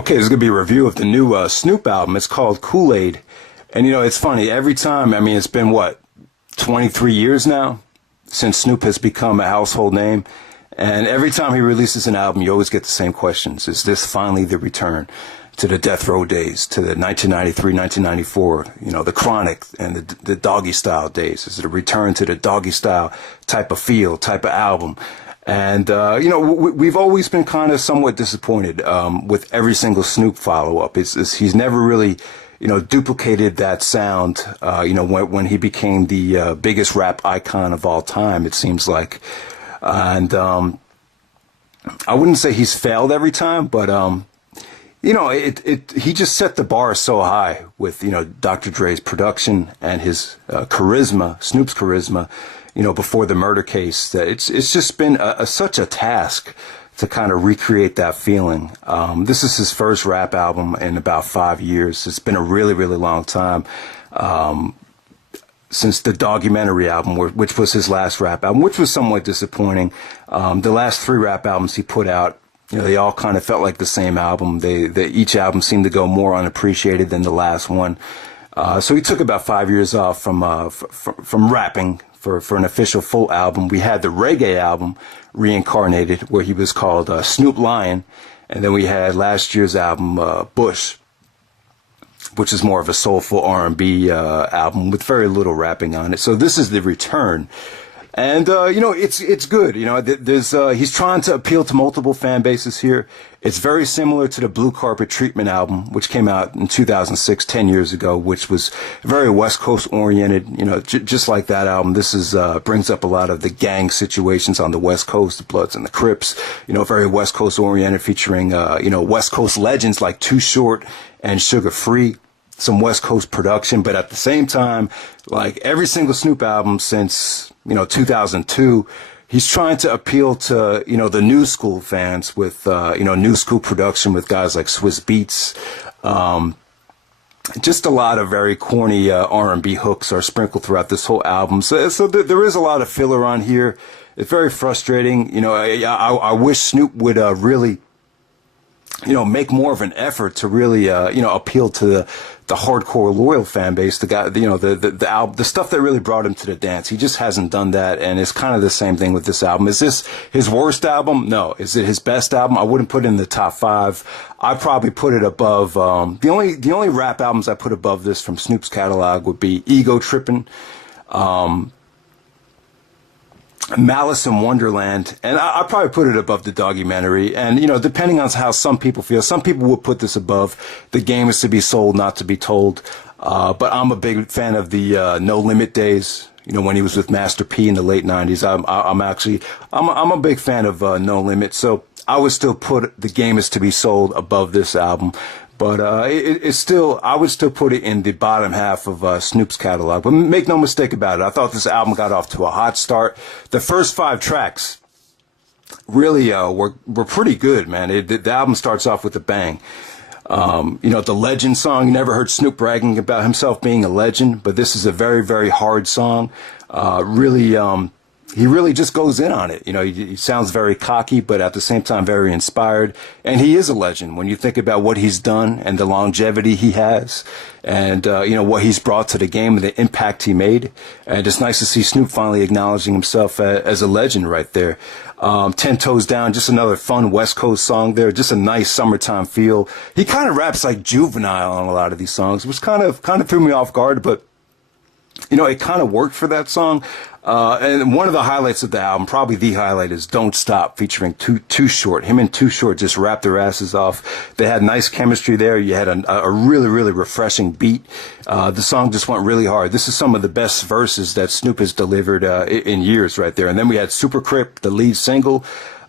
Okay, this is going to be a review of the new Snoop album. It's called Coolaid. And, you know, it's funny. Every time, I mean, it's been, what, 23 years now since Snoop has become a household name. And every time he releases an album, you always get the same questions. Is this finally the return to the Death Row days, to the 1993, 1994, you know, the Chronic and the Doggystyle days? Is it a return to the Doggystyle type of feel, type of album? And, you know, we've always been kind of somewhat disappointed with every single Snoop follow-up. He's never really, you know, duplicated that sound, you know, when he became the biggest rap icon of all time, it seems like. And I wouldn't say he's failed every time, but, you know, he just set the bar so high with, you know, Dr. Dre's production and his charisma, Snoop's charisma, you know, before the murder case, that it's just been such a task to kind of recreate that feeling. This is his first rap album in about 5 years. It's been a really, really long time since the Doggmentary album, which was his last rap album, which was somewhat disappointing. The last 3 rap albums he put out, you know, they all kind of felt like the same album. Each album seemed to go more unappreciated than the last one. So he took about 5 years off from rapping for an official full album. We had the reggae album, Reincarnated, where he was called Snoop Lion. And then we had last year's album, Bush, which is more of a soulful R&B album with very little rapping on it. So this is the return. And, you know, it's good. You know, he's trying to appeal to multiple fan bases here. It's very similar to the Blue Carpet Treatment album, which came out in 2006, 10 years ago, which was very West Coast oriented. You know, just like that album, this is, brings up a lot of the gang situations on the West Coast, the Bloods and the Crips, you know, very West Coast oriented, featuring, you know, West Coast legends like Too Short and Sugar Free. Some West Coast production, but at the same time, like every single Snoop album since, you know, 2002, he's trying to appeal to, you know, the new school fans with, you know, new school production with guys like Swiss Beats. Just a lot of very corny R&B hooks are sprinkled throughout this whole album. So there is a lot of filler on here. It's very frustrating. You know, I wish Snoop would really, you know, make more of an effort to really, you know, appeal to the hardcore loyal fan base, the guy, you know, the stuff that really brought him to the dance. He just hasn't done that, and it's kind of the same thing with this album. Is this his worst album? No. Is it his best album? I wouldn't put it in the top 5. I'd probably put it above. The only rap albums I put above this from Snoop's catalog would be Ego Tripin, Malice in Wonderland, and I probably put it above the Doggmentary. And, you know, depending on how some people feel, some people would put this above The Game Is to Be Sold, Not to Be Told. But I'm a big fan of the No Limit days, you know, when he was with Master P in the late 90s. I'm a big fan of No Limit, so I would still put The Game Is to Be Sold above this album. But I would still put it in the bottom half of Snoop's catalog. But make no mistake about it, I thought this album got off to a hot start. The first 5 tracks really were pretty good, man. The album starts off with a bang. You know, the Legend song, you never heard Snoop bragging about himself being a legend, but this is a very, very hard song. He really just goes in on it. You know, he sounds very cocky, but at the same time very inspired. And he is a legend when you think about what he's done and the longevity he has, and you know, what he's brought to the game and the impact he made. And it's nice to see Snoop finally acknowledging himself as a legend right there. 10 Toes Down, just another fun West Coast song there. Just a nice summertime feel. He kind of raps like Juvenile on a lot of these songs, which kind of threw me off guard, but you know, it kind of worked for that song. And one of the highlights of the album, probably the highlight, is Don't Stop, featuring Too Short. Him and Too Short just rapped their asses off. They had nice chemistry there. You had a really, really refreshing beat. The song just went really hard. This is some of the best verses that Snoop has delivered in years right there. And then we had Super Crip, the lead single.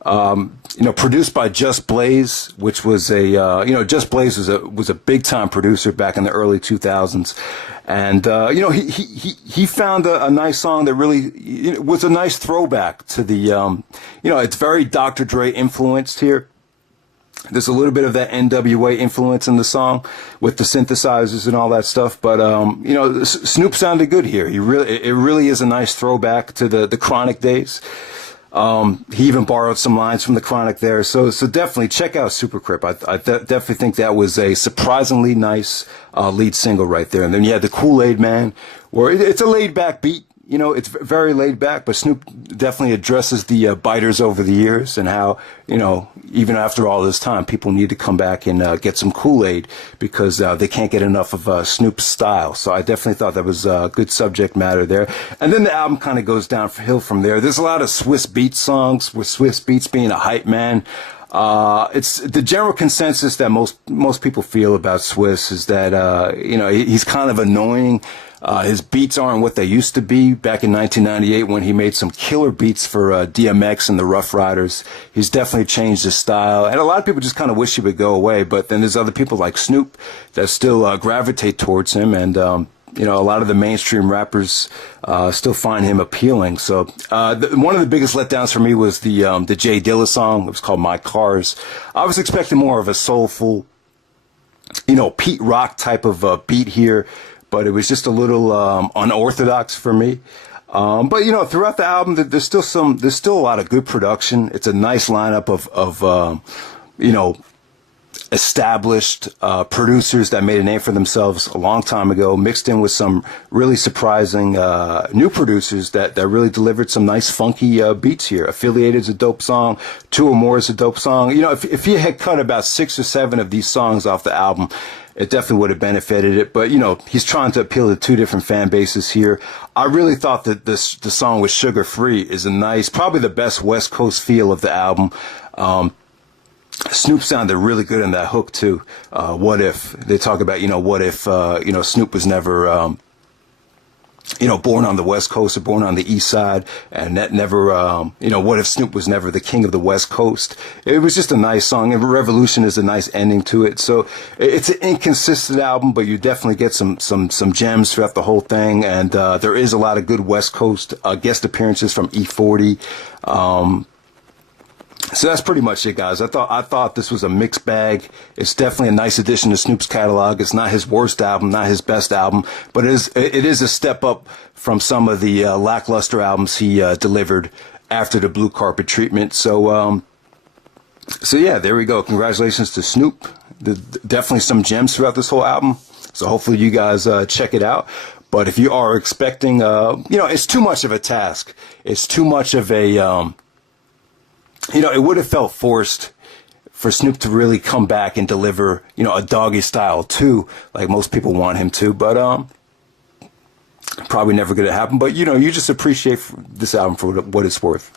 You know, produced by Just Blaze, which was you know, Just Blaze was a big time producer back in the early 2000s. And, you know, he found a nice song that really was a nice throwback to the, you know, it's very Dr. Dre influenced here. There's a little bit of that NWA influence in the song with the synthesizers and all that stuff. But, you know, Snoop sounded good here. It really is a nice throwback to the Chronic days. He even borrowed some lines from the Chronic there. So definitely check out Super Crip. I definitely think that was a surprisingly nice lead single right there. And then you had the Kool-Aid Man, where it's a laid back beat. You know, it's very laid back, but Snoop definitely addresses the biters over the years and how, you know, even after all this time, people need to come back and get some Kool-Aid because they can't get enough of Snoop's style. So I definitely thought that was good subject matter there. And then the album kind of goes downhill from there. There's a lot of Swiss Beats songs, with Swiss Beats being a hype man. It's the general consensus that most people feel about Swiss is that, you know, he's kind of annoying. His beats aren't what they used to be back in 1998 when he made some killer beats for DMX and the Rough Riders. He's definitely changed his style, and a lot of people just kind of wish he would go away. But then there's other people like Snoop that still gravitate towards him, and you know, a lot of the mainstream rappers still find him appealing. So one of the biggest letdowns for me was the Jay Dilla song. It was called My Cars. I was expecting more of a soulful, you know, Pete Rock type of beat here, but it was just a little unorthodox for me. But you know, throughout the album, there's still a lot of good production. It's a nice lineup of you know, established producers that made a name for themselves a long time ago, mixed in with some really surprising new producers that really delivered some nice funky beats here. Affiliated's a dope song. Two or More is a dope song. You know, if he had cut about 6 or 7 of these songs off the album, it definitely would have benefited it. But, you know, he's trying to appeal to 2 different fan bases here. I really thought that the song with Sugar Free is a nice, probably the best West Coast feel of the album. Snoop sounded really good in that hook too. What if they talk about, you know, what if, you know, Snoop was never, you know, born on the West Coast or born on the East Side, and that never, you know, what if Snoop was never the king of the West Coast? It was just a nice song, and Revolution is a nice ending to it. So it's an inconsistent album, but you definitely get some gems throughout the whole thing, and there is a lot of good West Coast guest appearances from E40. So that's pretty much it, guys. I thought this was a mixed bag. It's definitely a nice addition to Snoop's catalog. It's not his worst album, not his best album, but it is a step up from some of the lackluster albums he delivered after the blue carpet treatment. So yeah, there we go. Congratulations to Snoop. Definitely some gems throughout this whole album. So hopefully you guys check it out. But if you are expecting, you know, it's too much of a task. It's too much of a you know, it would have felt forced for Snoop to really come back and deliver, you know, a Doggystyle 2, like most people want him to, but probably never going to happen. But, you know, you just appreciate this album for what it's worth.